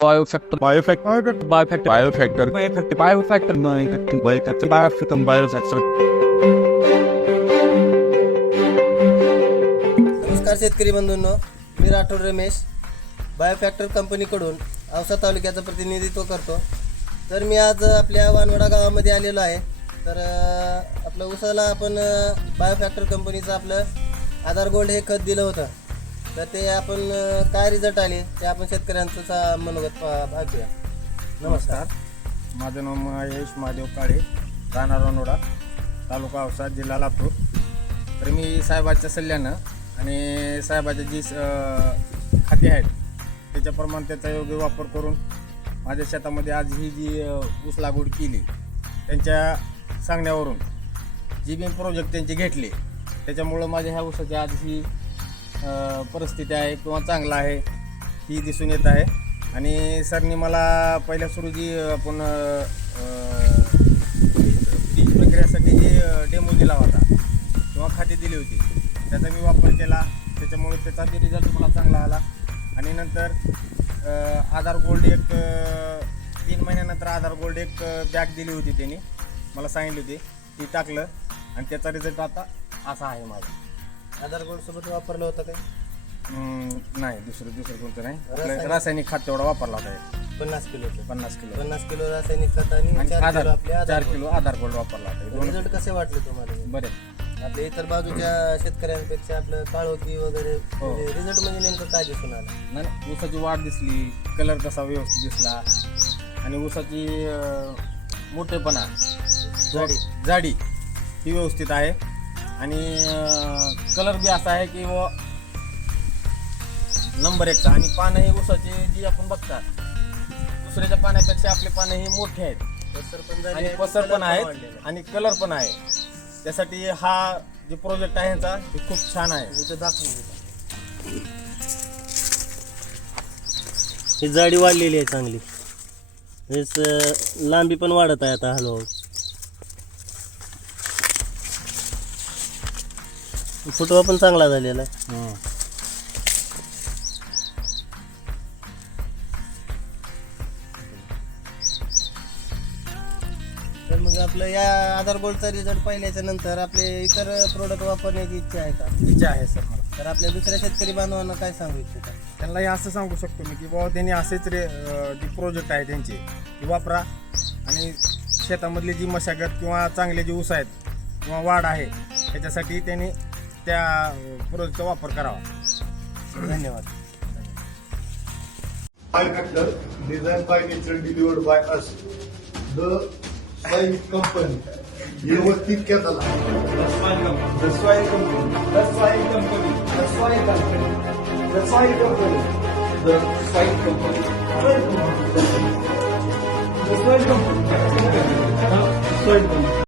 Biofactor. Biofactor. Biofactor. Biofactor. Biofactor. नमस्कार शेतकरी बंधूंनो मी राठोड रमेश बायोफॅक्टर कंपनीकडून औसा तालुक्याचं प्रतिनिधित्व करतो तर मी आज आपल्या वानवडा गावामध्ये आलेलो आहे तर आपलं उसाला आपण बायोफॅक्टर कंपनीचं आपलं आधार गोल्ड हे खत दिलं होतं तर ते आपण अं, काय रिझल्ट आले ते आपण शेतकऱ्यांचं मनोगत पा- ऐकूया नमस्कार. माझं नाव महेश महादेव काळे राहणार रोनोडा तालुका औसा जिल्हा लातूर. तर मी साहेबाच्या सल्ल्यानं आणि साहेबाचे जी अं, खाते आहेत त्याच्याप्रमाणे त्याचा योग्य वापर करून माझ्या शेतामध्ये आज ही जी अं, ऊस लागवड केली त्यांच्या सांगण्यावरून जी बी प्रोजेक्ट त्यांचे घेतले त्याच्यामुळं माझ्या ह्या ऊसाची आज ही परिस्थिती आहे किंवा चांगला आहे ही दिसून येत आहे. आणि सरनी मला पहिल्या सुरू जी आपण बीज प्रक्रियासाठी जी डेमो दिला होता किंवा खाती दिली होती त्याचा मी वापर केला. त्याच्यामुळे त्याचा बी रिझल्ट मला चांगला आला. आणि नंतर आधार गोल्ड एक तीन महिन्यानंतर आधार गोल्ड एक बॅग दिली होती त्यांनी. मला सांगितली होती ती टाकलं. आणि त्याचा रिझल्ट आता असा आहे माझा. आधार गोल्ड सोबत वापरलं होतं काय? नाही दुसरं दुसरं कोणतं नाही. रासायनिक- रासायनिक खत तेवढा वापरला होता. पन्नास किलोचं पन्नास किलो. पन्नास किलो रासायनिक खत आणि आणि चार आधार किलो आपले चार आधार किलो आधार गोल्ड वापरला होता. हे दोन रिझल्ट कसे वाटले तुम्हाला? बरे. आपल्या इतर बाजूच्या शेतकऱ्यांपेक्षा आपलं काळोखी वगैरे हो. रिझल्ट म्हणजे नेमकं काय दिसून आलं? नाही ऊसाची वाढ दिसली कलर तसा व्यवस्थित दिसला आणि ऊसाची अं, मोठेपणा जाडी. जाडी ही व्यवस्थित आहे. आणि कलर बी असा आहे की व नंबर एकचा. आणि पानं ही ऊसाची जी आपण बघतात दुसऱ्याच्या पाण्यापेक्षा आपले पानं ही मोठे आहेत. पसर पण झाली आणि आहे, पसर पण आहेत आणि कलर पण आहे. त्यासाठी हा जे प्रोजेक्ट आहे ह्याचा हे खूप छान आहे. दाखवून घेतो. ही जाडी वाढलेली आहे चांगली. लांबी पण वाढत आहे आता हळूहळू. फुटवा पण चांगला झालेला आहे. तर मग आपलं या आधार गोल्डचा रिझल्ट पाहिल्याच्या नंतर आपले इतर प्रोडक्ट वापरण्याची इच्छा आहे का? इच्छा आहे सर. मला तर आपल्या दुसऱ्या शेतकरी बांधवांना काय सांगू इच्छिता? त्यांना हे असं सांगू शकतो मी की बाबा त्यांनी असेच रे अं, जे प्रोजेक्ट आहे त्यांचे ते वापरा. आणि शेतामधली जी मशागत किंवा चांगले जे ऊस आहेत किंवा वाढ आहे त्याच्यासाठी त्यांनी त्या प्रोजेक्टचा वापर करावा धन्यवाद design by nature delivered by अस दाईल कंपनी व्यवस्थित क्या झाला कंपनी दसवाई कंपनी कंपनी